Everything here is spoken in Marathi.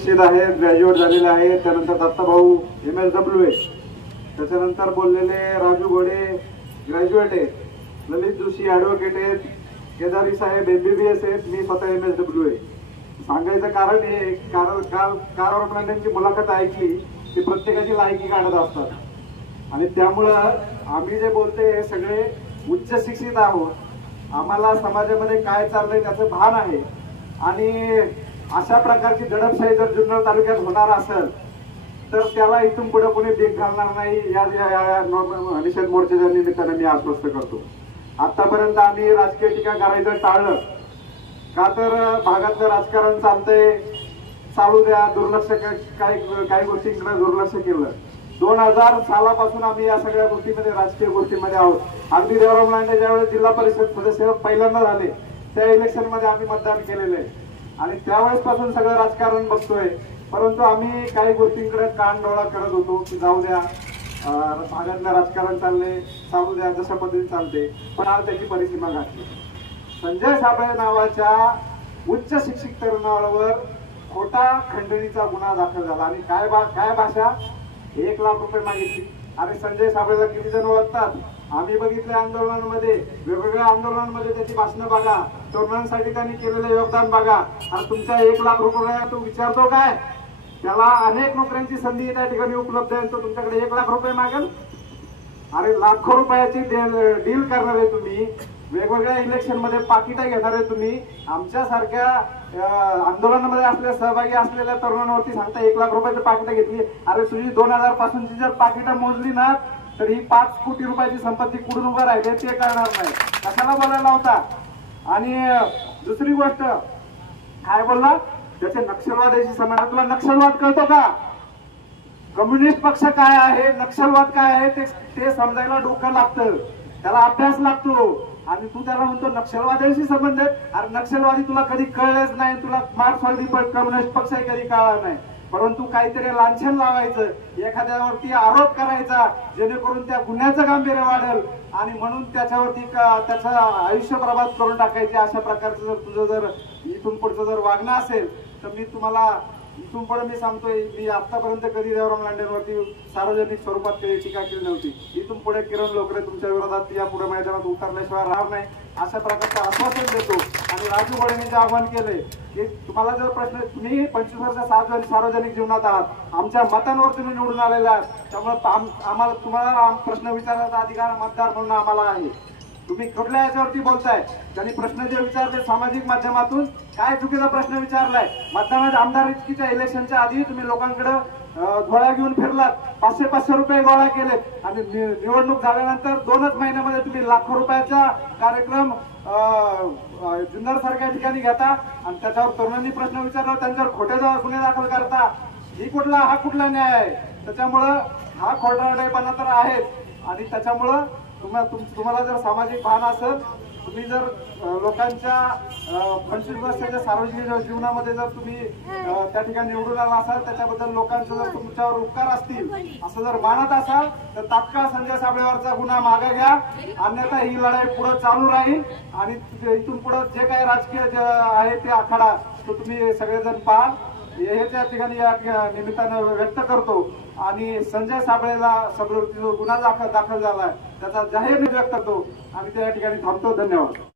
शिक्षित आहेत, ग्रॅज्युएट झालेले आहेत. त्यानंतर दत्ताभाऊ MSW, त्याच्यानंतर बोललेले राजू घोडे ग्रॅज्युएट आहेत, ललित जोशी ॲडव्होकेट आहेत, केदारी साहेब MBBS आहेत, मी स्वतः MSW आहे. सांगायचं कारण हे, काल मुलाखत ऐकली की प्रत्येकाची लायकी काढत असतात आणि त्यामुळं आम्ही जे बोलते हे सगळे उच्च शिक्षित आहोत. आम्हाला समाजामध्ये काय चाललंय त्याचं भान आहे आणि अशा प्रकारची दडपशाही जर जुन्नर तालुक्यात होणार असेल तर त्याला इथून पुढे कोणी देख घालणार नाही या निषेध मोर्चाच्या निमित्ताने मी आश्वस्त करतो. आतापर्यंत आम्ही राजकीय टीका करायचं टाळलं का तर भागातलं राजकारण चालतंय, चालू द्या, दुर्लक्ष काही गोष्टींकडे दुर्लक्ष केलं. 2000 सालापासून आम्ही या सगळ्या गोष्टीमध्ये राजकीय गोष्टींमध्ये आहोत. अगदी देवराम लांडे ज्यावेळेस जिल्हा परिषद सदस्य पहिल्यांदा झाले त्या इलेक्शन मध्ये आम्ही मतदान केलेलं आहे आणि त्यावेळेस पासून सगळं राजकारण बघतोय. परंतु आम्ही काही गोष्टींकडे कान डोळा करत होतो की जाऊ द्या, भागातलं राजकारण चाललंय, चालू द्या, जशा पद्धतीने चालते. पण आज त्याची परिसीमा गाठली. संजय साबळे नावाच्या उच्च शिक्षित तरुणावर खोटा खंडणीचा गुन्हा दाखल झाला आणि काय भाषा, 1 लाख रुपये मागितली. आणि संजय साबळेला किती जण ओळखतात? आम्ही बघितले आंदोलनांमध्ये, वेगवेगळ्या आंदोलनांमध्ये त्याची भाषणं बघा, तरुणांसाठी त्यांनी केलेलं योगदान बघा. आणि तुमच्या 1 लाख रुपये तो विचारतो काय? त्याला अनेक नोकऱ्यांची संधी त्या ठिकाणी उपलब्ध आहे, तो तुमच्याकडे 1 लाख रुपये मागेल? अरे लाखो रुपयाची डील करणार आहे तुम्ही, वेगवेगळ्या इलेक्शन मध्ये पाकिटा घेणार आहे तुम्ही. आमच्यासारख्या आंदोलनामध्ये सहभागी असलेल्या तरुणांवरती सांगता 1 लाख रुपयाची पाकिटं घेतली. अरे तुझी 2000 पासूनची जर पाकिटं मोजली ना तर ही 5 कोटी रुपयाची संपत्ती कुठून उभं राहिले ते कळणार नाही. कशाला बोलायला होता? आणि दुसरी गोष्ट काय बोलला, त्याचे नक्षलवादाशी संबंध. तुला नक्षलवाद कळतो का? कम्युनिस्ट पक्ष काय आहे, नक्षलवाद काय आहे ते समजायला डोकं लागतं, त्याला अभ्यास लागतो. आणि तू त्याला म्हणतो नक्षलवाद्यांशी संबंध. अरे नक्षलवादी तुला कधी कळलेच नाही, तुला मार्क्सवादी कम्युनिस्ट पक्ष कधी कळला नाही. परंतु काहीतरी लांछन लावायचं, एखाद्यावरती आरोप करायचा जेणेकरून त्या गुन्ह्याचं गांभीर्य वाढेल आणि म्हणून त्याच्यावरती त्याचं आयुष्य बर्बाद करून टाकायचे. अशा प्रकारचं जर तुझं जर इथून पुढचं जर वागणं असेल तर मी तुम्हाला इथून पुढे मी सांगतोय, मी आतापर्यंत कधी देवराम लांडेंवरती सार्वजनिक स्वरूपात कधी टीका केली नव्हती. इथून पुढे किरण लोकरे तुमच्या विरोधात यापुढे मैदानात उतरल्याशिवाय राहणार नाही अशा प्रकारचं आश्वासन देतो. आणि राजू घोडेंनी जे आवाहन केले की तुम्हाला जर प्रश्न, तुम्ही 25 वर्ष सार्वजनिक जीवनात आहात, आमच्या मतांवर तुम्ही निवडून आलेले आहात, त्यामुळे आम्हाला तुम्हाला प्रश्न विचारण्याचा अधिकार मतदार म्हणून आम्हाला आहे. तुम्ही कुठल्या याच्यावरती बोलताय? त्यांनी प्रश्न जे विचारले सामाजिक माध्यमातून, काय चुकीचा प्रश्न विचारलाय? मतदानाच्या आमदारकीच्या इलेक्शनच्या आधी तुम्ही लोकांकडे गोळ्या घेऊन फिरलात, 500 रुपये गोळा केलेत आणि निवडणूक झाल्यानंतर 2च महिन्यामध्ये तुम्ही लाखो रुपयाचा कार्यक्रम जुन्नर सारख्या ठिकाणी घेता आणि त्याच्यावर तरुणांनी प्रश्न विचारला, त्यांच्यावर खोटे गुन्हे दाखल करता. हा कुठला न्याय आहे? त्याच्यामुळं हा खोटारडेपणा तर आहेच. आणि त्याच्यामुळं तुम्हाला जर सामाजिक भान असेल, तुम्ही जर लोकांच्या 25 वर्षाच्या सार्वजनिक जीवनामध्ये जर तुम्ही त्या ठिकाणी निवडून आला असाल, त्याच्याबद्दल लोकांचे जर तुमच्यावर उपकार असतील असं जर मानत असाल तर तात्काळ संजय साबळेवरचा गुन्हा मागे घ्या, अन्यथा ही लढाई पुढे चालू राहील. आणि इथून पुढे जे काही राजकीय आहे ते आखाडा तो तुम्ही सगळेजण पहा, हे त्या ठिकाणी या निमित्तानं व्यक्त करतो. आणि संजय साबळेला जो गुन्हा दाखल झालाय त्याचा जाहीर व्यक्त करतो आणि त्या ठिकाणी थांबतो. धन्यवाद.